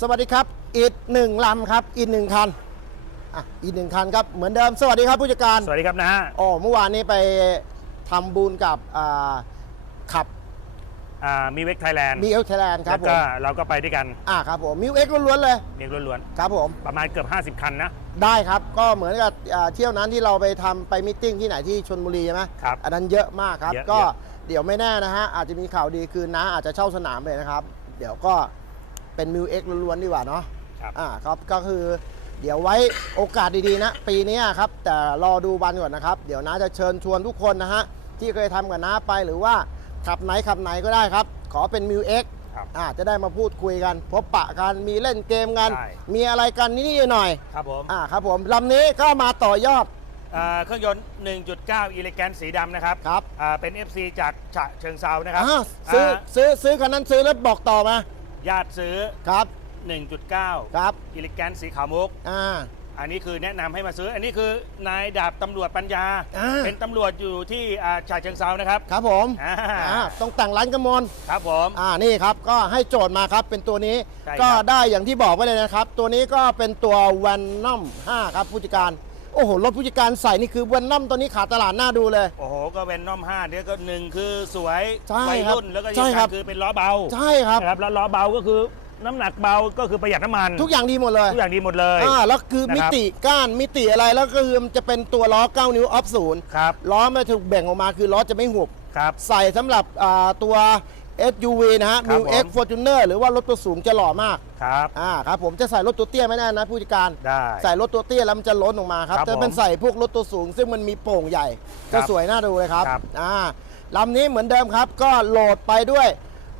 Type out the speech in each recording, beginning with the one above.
สวัสดีครับ อีกหนึ่งลำครับ อีกหนึ่งคันอะอีกหนึ่งคันครับ เหมือนเดิม สวัสดีครับผู้จัดการสวัสดีครับนะฮะโอ้เมื่อวานนี้ไปทำบุญกับอ่าขับอ่ามีเว็กไทยแลนด์มีเอลไทยแลนด์ครัแล้บวผก็มเราก็ไปด้วยกันอ่าครับผมมิวเอ็กล้วนๆเลยเรียกล้วนครับผม ๆ ประมาณเกือบ 50 คันนะ ได้ครับ ก็เหมือนกับอ่าเที่ยวนั้นที่เราไปทำไปมิทติ้งที่ไหนที่ชนบุรีใช่ไหมครับอันนั้นเยอะมากครับ เยอะก็เยอะ เดี๋ยวไม่แน่นะฮะ อาจจะมีข่าวดีคือน้าอาจจะเช่าสนามเลยนะครับ เดี๋ยวก็ เป็นมิวเอ็กล้วนๆดีกว่าเนาะครับ อ่าครับก็คือเดี๋ยวไว้โอกาสดีๆนะ ปีนี้ครับ แต่รอดูวันก่อนนะครับ เดี๋ยวน้าจะเชิญชวนทุกคนนะฮะ ที่เคยทำกับน้าไปหรือว่าขับไหนขับไหนก็ได้ครับ ขอเป็นมิวเอ็กครับ อ่าจะได้มาพูดคุยกัน พบปะกัน มีเล่นเกมกัน ใช่ มีอะไรกันนิดๆหน่อยครับผมๆอ่าครับผมลำนี้ก็มาต่อยอดอ่าเครื่องยนต์ 1.9อิเล็กแกนสีดำนะครับครับอ่าเป็น FC จากฉะเชิงเซานะครับอ่าซื้ออ่าซื้อซื้อคันนั้นซื้อแล้วบอกต่อมา ญาติซื้อ ครับ 1.9ครับอิเล็กแกนสีขาวมุก อ่า อันนี้คือแนะนำให้มาซื้อ อันนี้คือนายดาบตำรวจปัญญา อ่า เป็นตำรวจอยู่ที่อ่าฉะเชิงเซานะครับ ครับผมอ่า อ่าต้องแต่งร้านกระมวลครับผม อ่านี่ครับก็ให้โจทย์มาครับเป็นตัวนี้ใช่ครับ ก็ได้อย่างที่บอกไว้เลยนะครับ ตัวนี้ก็เป็นตัววันนัม5ครับผู้จัดการ โอ้โห รถผู้จัดการใส่นี่คือวันนัมตัวนี้ขาดตลาดหน้าดูเลย โอ้โห ก็เป็นน้อมห้าเดี๋ยวก็หนึ่งคือสวยใช่วัยครับรุ่นแล้วก็ใช่ที่ครับ สำคัญคือเป็นล้อเบาใช่ครับ นะครับแล้วล้อเบาก็คือน้ำหนักเบาก็คือประหยัดน้ำมัน ทุกอย่างดีหมดเลย ทุกอย่างดีหมดเลย อ่าแล้วคือนะครับ มิติก้านมิติอะไรแล้วก็คือมันจะเป็นตัวล้อ 9 นิ้วออฟศูนย์ครับล้อไม่ถูกแบ่งออกมาคือล้อจะไม่หุบ ครับ ใส่สำหรับอ่าตัว SUV นะฮะ ครั New บผม X Fortuner หรือว่ารถตัวสูงจะหล่อมาก ครับ อ่าครับผมจะใส่รถตัวเตี้ยไม่ได้นะผู้จัดการได้ ใส่รถตัวเตี้ยแล้วมันจะล้นออกมาครับครับแต่เป็นผมใส่พวกรถตัวสูง ซึ่งมันมีโป่งใหญ่ครัก็บสวยน่าดูเลยครับครับ อ่าลำนี้เหมือนเดิมครับก็โหลดไปด้วย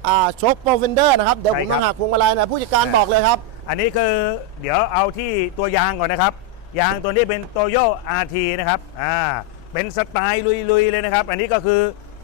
อ่าโชคโปรเฟนเดอร์นะครับเดี๋ยวผมต้องหักพวงมาลัยนะผู้จัดการบอกเลยครับ อันนี้คือเดี๋ยวเอาที่ตัวยางก่อนนะครับ ยางตัวนี้เป็นโตโย RT นะครับอ่าเป็นสไตล์ลุยๆเลยนะครับ อันนี้ก็คือ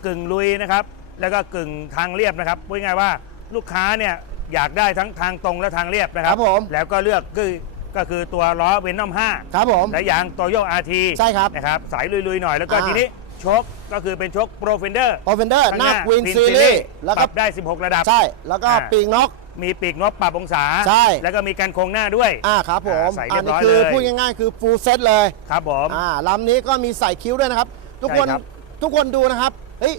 กึ่งลุยนะครับ แล้วก็กึ่งทางเรียบนะครับพูดง่ายๆว่าลูกค้าเนี่ยอยากได้ทั้งทางตรงและทางเรียบนะครับ ครับผม แล้วก็เลือกคือก็คือตัวล้อเวนอม5ครับผม และยางโตโย RT ใช่ครับนะครับสายลุยๆหน่อยแล้วก็อ่า ทีนี้โชคก็คือเป็นโชคโปรเฟนเดอร์โปรเฟนเดอร์หน้าวิน Twin ซีรี Series ส์แล้วปก็รับได้ 16 ระดับ ใช่ แล้วก็อ่า ปีกนก มีปีกนกปรับองศา ใช่ แล้วก็มีการโครงหน้าด้วย อ่าครับผมอ่าใส่เรีอัยบนี้ร้อยคือเลย พูดง่ายๆ คือฟูลเซตเลย ครับผม อ่าลำนี้ก็มีใส่คิ้วด้วยนะครับ ทุกคนใช่ครับ ทุกคนดูนะครับ เฮ้ย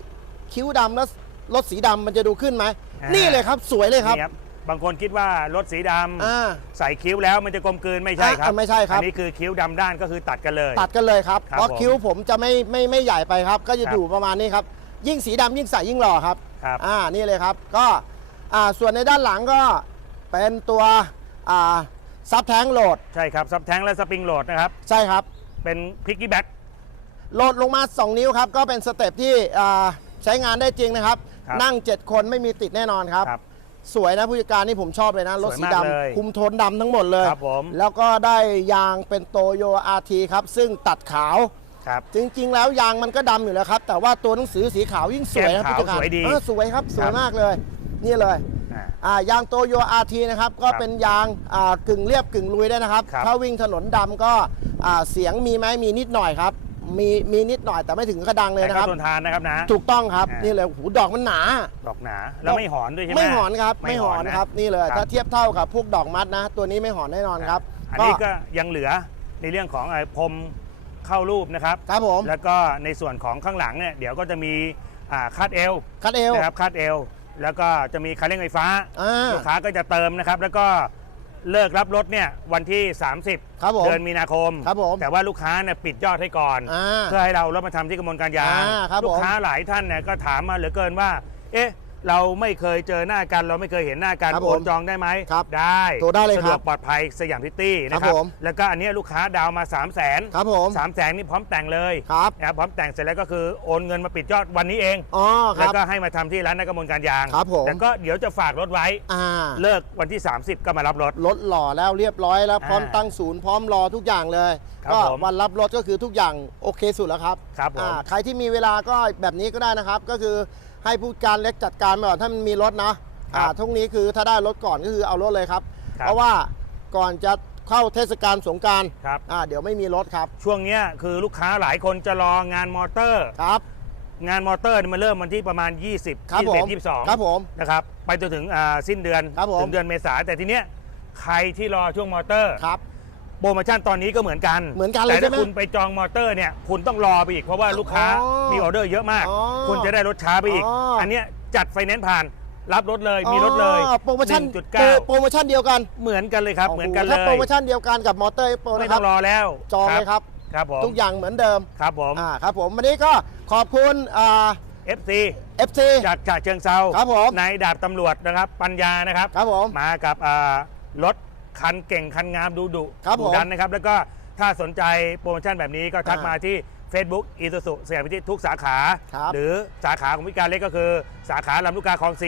คิ้วดำแล้วรถสีดำมันจะดูขึ้นไหมอ่านี่ นี่เลยครับสวยเลยครับ นี่บางคนคิดว่ารถสีดอ่าำใส่คิ้วแล้วมันจะกลมกลืนไม่ใช่ครับอะไม่ใช่ครับ อันนี้คือคิ้วดำด้านก็คือตัดกันเลย ตัดกันเลยครับครับเพราะผมคิ้วผมจะไม่ไม่ไม่ใหญ่ไปครับ ก็จะครับอยู่ประมาณนี้ครับยิ่งสีดำยิ่งใส่ยิ่งหล่อครับครับ อ่านี่เลยครับก็อ่าส่วนในด้านหลังก็เป็นตัวอ่าซับแทงโหลดใช่ครับซับแท้งและสปริงโหลดนะครับ ใช่ครับ เป็นพิกกี้แบ็กโหลดลงมา 2 นิ้วครับ ก็เป็นสเต็ปที่อ่า ใช้งานได้จริงนะครับ ครับนั่ง 7 คนไม่มีติดแน่นอนครับ ครับสวยนะผู้จัดการนี่ผมชอบเลยนะ รถสวยสีมากเลยดำคุมโทนดำทั้งหมดเลย ครับผม แล้วก็ได้ยางเป็นโตโยอาร์ทีครับ ซึ่งตัดขาว ครับ จริงๆ แล้วยางมันก็ดำอยู่แล้วครับ แต่ว่าตัวหนังสือสีขาวยิ่งสวยนะแก้มผู้ขาวจัดการสวยดีเออสวยครับสวยครับมากเลย นี่เลย อ่า อ่ายางโตโยอาร์ทีนะครับ ก็ครับเป็นยางอ่ากึ่งเรียบกึ่งลุยได้นะครับ ครับถ้าวิ่งถนนดำก็อ่าเสียงมีไหมมีนิดหน่อยครับ มีมีนิดหน่อยแต่ไม่ถึงกระดังเลยแต่นะคก็รับ ทนทานนะครับนะ ถูกต้องครับอ่านี่ นี่เลยหูดอกมันหนา ดอกหนาแล้วไม่หอนด้วยใช่ไหม ไม่หอนครับ ไม่หอนนะครับนี่เลย ครับ ถ้าเทียบเท่ากับพวกดอกมัดนะ ตัวนี้ไม่หอนแน่นอนครับอันนี้ก็ยังเหลือในเรื่องของไอ้พรมเข้ารูปนะครับ ครับผมแล้วก็ในส่วนของข้างหลังเนี่ยเดี๋ยวก็จะมีอ่าคาดเอวคัดเอวนะครับคาดเอวแล้วก็จะมีคันเร่งไฟฟ้า อ่า ลูกค้าก็จะเติมนะครับ แล้วก็ เลิกรับรถเนี่ยวันที่ 30 ครับผมเดือนมีนาคม ครับผมแต่ว่าลูกค้าเนี่ยปิดยอดให้ก่อน อ่าเพื่อให้เรารถมาทำที่กระมวลการยางอ่าครับลูผกมค้าหลายท่านเนี่ยก็ถามมาเหลือเกินว่า เอ๊ะ เราไม่เคยเจอหน้ากัน เราไม่เคยเห็นหน้ากันครับโอผนมจองได้ไหมครับได้โทรได้เลยสะคดรัวบกปลอดภัยสยามพิตตี้นะคครัรับบผม แล้วก็อันเนี้ยลูกค้าดาวน์มา3 0 0 0 0นครับผมสามแสนนี่พร้อมแต่งเลยครับนะครับพร้อมแต่งเสร็จแล้วก็คือโอนเงินมาปิดยอดวันนี้เอง อ๋อคแล้วรับ ก็ให้มาทำที่ร้านนักกระมวลการยางครับผมแล้วก็เดี๋ยวจะฝากรถไว้ อ่าเลิกวันที่ 30 ก็มารับรถ รถหล่อแล้วเรียบร้อยแล้วพร้อมอ่าตั้งศูนย์พร้อมรอทุกอย่างเลยครับก็ผมวันรับรถก็คือทุกอย่างโอเคสุดแล้วครับครับผม อ่าใครที่มีเวลาก็แบบนี้ก็ได้นะครับ ก็คือ ให้ผู้การเล็กจัดการไปก่อนถ้ามันมีรถนะอ่าทุกนี้คือถ้าได้รถก่อนก็คือเอารถเลยครับ ครับ เพราะว่าก่อนจะเข้าเทศกาลสงกรารครับ อ่าเดี๋ยวไม่มีรถครับช่วงเนี้ยคือลูกค้าหลายคนจะรองานมอเตอร์ ครับ งานมอเตอร์เนี่ยมันเริ่มวันที่ประมาณ 20 ครับผม21 22ครับผม นะครับไปจนถึงอ่าสิ้นเดือนครับผม ถึงเดือนเมษาแต่ทีเนี้ยใครที่รอช่วงมอเตอร์ ครับ โปรโมชั่นตอนนี้ก็เหมือนกัน เหมือนกันเลยแต่ใช่ถ้าไหมคุณไปจองมอเตอร์เนี่ยคุณต้องรอไปอีกเพราะว่าลูกค้าอ๋อมีออเดอร์เยอะมาก อ๋อคุณจะได้รถช้าไปอีก อ๋ออั อันเนี้ยจัดไฟแนนซ์ผ่าน รับรถเลยมีรถเลยอ๋อโปรโมชั่น1.9โปรโมชั่นเดียวกันเหมือนกันเลยครับ เหมือนกันเลถ้ายโปรโมชั่นเดียวกันกับมอเตอร์โปรไม่นะคต้รัอบงรอแล้วจองเลยครับ ครับผมทุกอย่างเหมือนเดิมครับผม อ่าครับผมวันนี้ก็ขอบคุณอ่า FC FC จากฉะเชิงเซาครับผม นายดาบตำรวจนะครับ ปัญญานะครับ ครับผม มากับอ่ารถ คันเก่งคันงามดูดุครับดุผมดันนะครับ แล้วก็ถ้าสนใจโปรโมชั่นแบบนี้ก็ทักอ่ามมาที่ Facebook อีซูซุสยามพิทิตทุกสาขา ครับหรือสาขาของพิการเล็กก็คือ สาขาลำลูกกาคลอง 4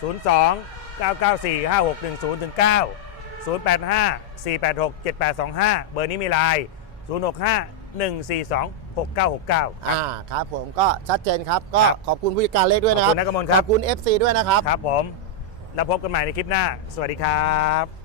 02 994 5610ถึง9 085 486 7825 เบอร์นี้มีไลน์065 142 6969 อ่าครับผมก็ชัดเจนครับก็ครับขอบคุณผู้จัดการเล็กด้วยนะครับขอบคุณนักกมลครับ ขอบคุณ FC ด้วยนะครับ ครับผม แล้วพบกันใหม่ในคลิปหน้า สวัสดีครับ